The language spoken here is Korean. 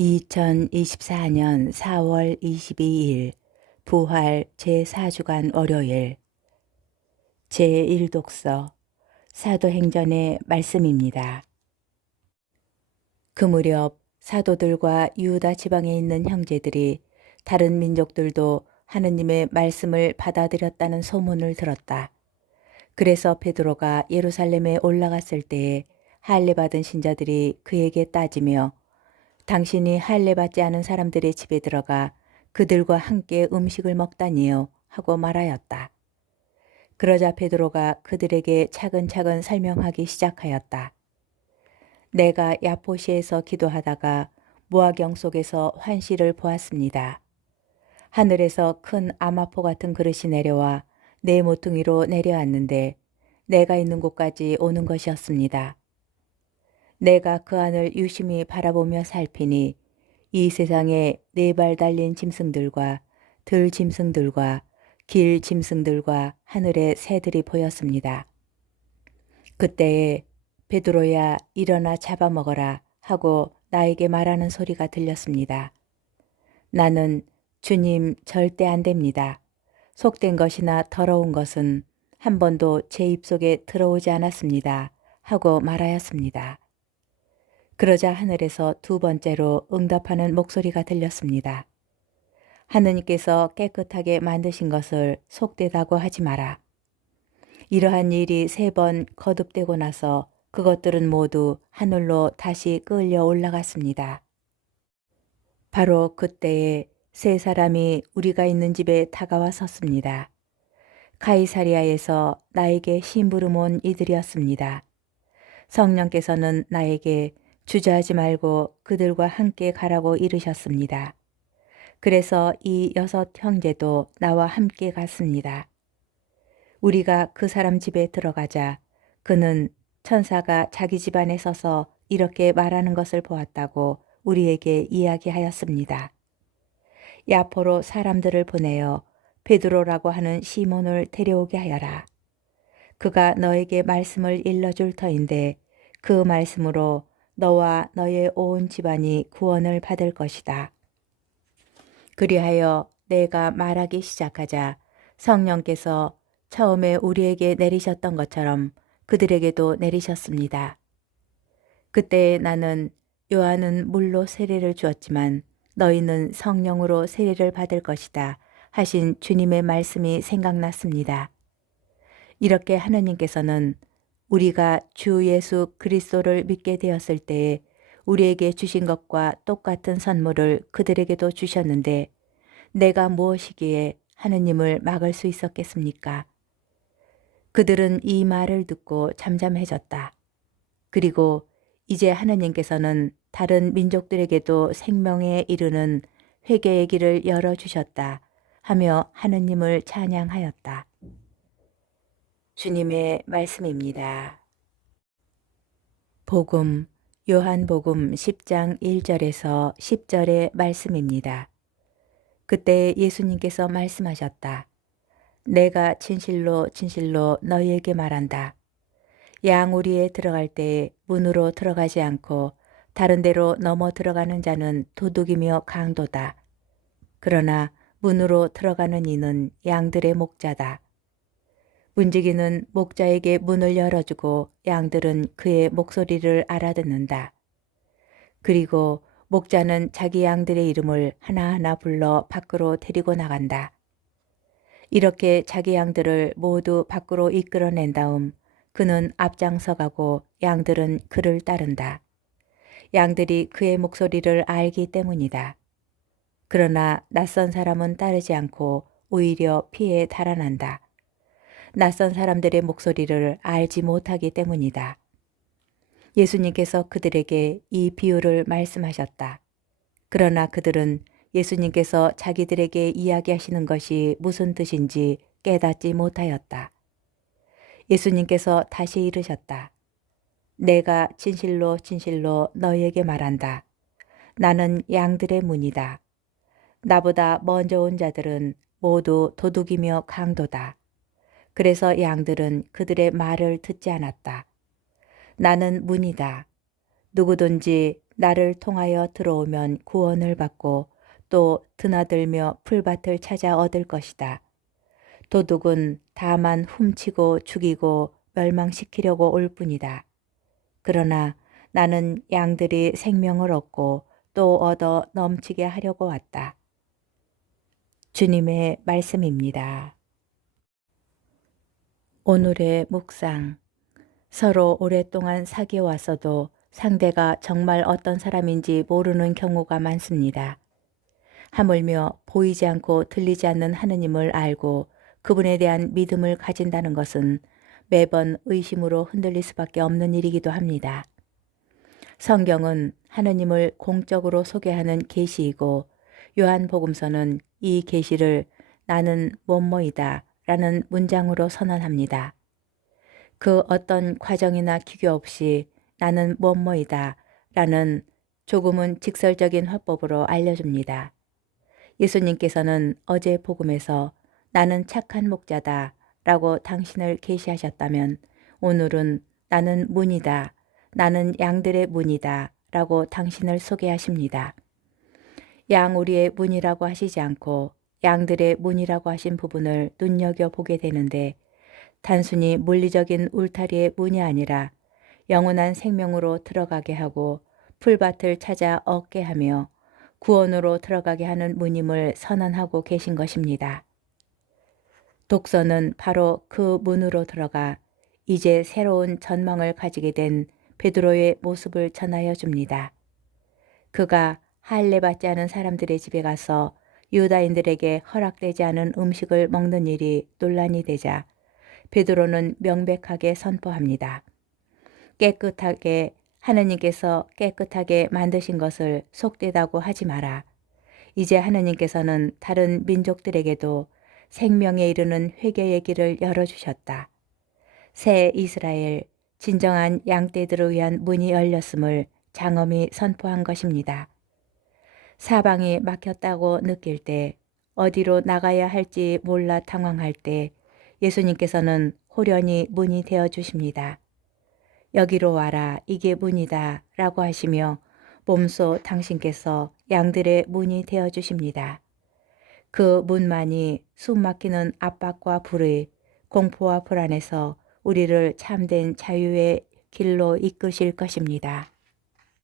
2024년 4월 22일 부활 제4주간 월요일 제1독서 사도행전의 말씀입니다. 그 무렵 사도들과 유다 지방에 있는 형제들이 다른 민족들도 하느님의 말씀을 받아들였다는 소문을 들었다. 그래서 베드로가 예루살렘에 올라갔을 때에 할례받은 신자들이 그에게 따지며 당신이 할례받지 않은 사람들의 집에 들어가 그들과 함께 음식을 먹다니요 하고 말하였다. 그러자 베드로가 그들에게 차근차근 설명하기 시작하였다. 내가 야포시에서 기도하다가 무화경 속에서 환시를 보았습니다. 하늘에서 큰 아마포 같은 그릇이 내려와 내 모퉁이로 내려왔는데 내가 있는 곳까지 오는 것이었습니다. 내가 그 안을 유심히 바라보며 살피니 이 세상에 4발 달린 짐승들과 들 짐승들과 길 짐승들과 하늘의 새들이 보였습니다. 그때에 베드로야 일어나 잡아먹어라 하고 나에게 말하는 소리가 들렸습니다. 나는 주님 절대 안 됩니다. 속된 것이나 더러운 것은 한 번도 제 입속에 들어오지 않았습니다. 하고 말하였습니다. 그러자 하늘에서 2번째로 응답하는 목소리가 들렸습니다. 하느님께서 깨끗하게 만드신 것을 속되다고 하지 마라. 이러한 일이 3번 거듭되고 나서 그것들은 모두 하늘로 다시 끌려 올라갔습니다. 바로 그때에 3사람이 우리가 있는 집에 다가와 섰습니다. 카이사리아에서 나에게 심부름 온 이들이었습니다. 성령께서는 나에게 주저하지 말고 그들과 함께 가라고 이르셨습니다. 그래서 이 6 형제도 나와 함께 갔습니다. 우리가 그 사람 집에 들어가자 그는 천사가 자기 집안에 서서 이렇게 말하는 것을 보았다고 우리에게 이야기하였습니다. 야포로 사람들을 보내어 베드로라고 하는 시몬을 데려오게 하여라. 그가 너에게 말씀을 일러줄 터인데 그 말씀으로 너와 너의 온 집안이 구원을 받을 것이다. 그리하여 내가 말하기 시작하자 성령께서 처음에 우리에게 내리셨던 것처럼 그들에게도 내리셨습니다. 그때 나는 요한은 물로 세례를 주었지만 너희는 성령으로 세례를 받을 것이다 하신 주님의 말씀이 생각났습니다. 이렇게 하느님께서는 우리가 주 예수 그리스도를 믿게 되었을 때에 우리에게 주신 것과 똑같은 선물을 그들에게도 주셨는데 내가 무엇이기에 하느님을 막을 수 있었겠습니까? 그들은 이 말을 듣고 잠잠해졌다. 그리고 이제 하느님께서는 다른 민족들에게도 생명에 이르는 회개의 길을 열어주셨다 하며 하느님을 찬양하였다. 주님의 말씀입니다. 복음, 요한복음 10장 1절에서 10절의 말씀입니다. 그때 예수님께서 말씀하셨다. 내가 진실로 진실로 너희에게 말한다. 양우리에 들어갈 때에 문으로 들어가지 않고 다른 데로 넘어 들어가는 자는 도둑이며 강도다. 그러나 문으로 들어가는 이는 양들의 목자다. 문지기는 목자에게 문을 열어주고 양들은 그의 목소리를 알아듣는다. 그리고 목자는 자기 양들의 이름을 하나하나 불러 밖으로 데리고 나간다. 이렇게 자기 양들을 모두 밖으로 이끌어낸 다음 그는 앞장서 가고 양들은 그를 따른다. 양들이 그의 목소리를 알기 때문이다. 그러나 낯선 사람은 따르지 않고 오히려 피해 달아난다. 낯선 사람들의 목소리를 알지 못하기 때문이다. 예수님께서 그들에게 이 비유를 말씀하셨다. 그러나 그들은 예수님께서 자기들에게 이야기하시는 것이 무슨 뜻인지 깨닫지 못하였다. 예수님께서 다시 이르셨다. 내가 진실로 진실로 너희에게 말한다. 나는 양들의 문이다. 나보다 먼저 온 자들은 모두 도둑이며 강도다. 그래서 양들은 그들의 말을 듣지 않았다. 나는 문이다. 누구든지 나를 통하여 들어오면 구원을 받고 또 드나들며 풀밭을 찾아 얻을 것이다. 도둑은 다만 훔치고 죽이고 멸망시키려고 올 뿐이다. 그러나 나는 양들이 생명을 얻고 또 얻어 넘치게 하려고 왔다. 주님의 말씀입니다. 오늘의 묵상. 서로 오랫동안 사귀어 왔어도 상대가 정말 어떤 사람인지 모르는 경우가 많습니다. 하물며 보이지 않고 들리지 않는 하느님을 알고 그분에 대한 믿음을 가진다는 것은 매번 의심으로 흔들릴 수밖에 없는 일이기도 합니다. 성경은 하느님을 공적으로 소개하는 계시이고 요한복음서는 이 계시를 나는 뭐뭐이다 라는 문장으로 선언합니다. 그 어떤 과정이나 기교 없이 나는 뭐뭐이다 라는 조금은 직설적인 화법으로 알려줍니다. 예수님께서는 어제 복음에서 나는 착한 목자다 라고 당신을 계시하셨다면 오늘은 나는 문이다, 나는 양들의 문이다 라고 당신을 소개하십니다. 양우리의 문이라고 하시지 않고 양들의 문이라고 하신 부분을 눈여겨보게 되는데 단순히 물리적인 울타리의 문이 아니라 영원한 생명으로 들어가게 하고 풀밭을 찾아 얻게 하며 구원으로 들어가게 하는 문임을 선언하고 계신 것입니다. 독서는 바로 그 문으로 들어가 이제 새로운 전망을 가지게 된 베드로의 모습을 전하여 줍니다. 그가 할례받지 않은 사람들의 집에 가서 유다인들에게 허락되지 않은 음식을 먹는 일이 논란이 되자 베드로는 명백하게 선포합니다. 깨끗하게 하느님께서 깨끗하게 만드신 것을 속되다고 하지 마라. 이제 하느님께서는 다른 민족들에게도 생명에 이르는 회개의 길을 열어주셨다. 새 이스라엘, 진정한 양떼들을 위한 문이 열렸음을 장엄히 선포한 것입니다. 사방이 막혔다고 느낄 때, 어디로 나가야 할지 몰라 당황할 때 예수님께서는 호련히 문이 되어 주십니다. 여기로 와라, 이게 문이다 라고 하시며 몸소 당신께서 양들의 문이 되어 주십니다. 그 문만이 숨막히는 압박과 불의, 공포와 불안에서 우리를 참된 자유의 길로 이끄실 것입니다.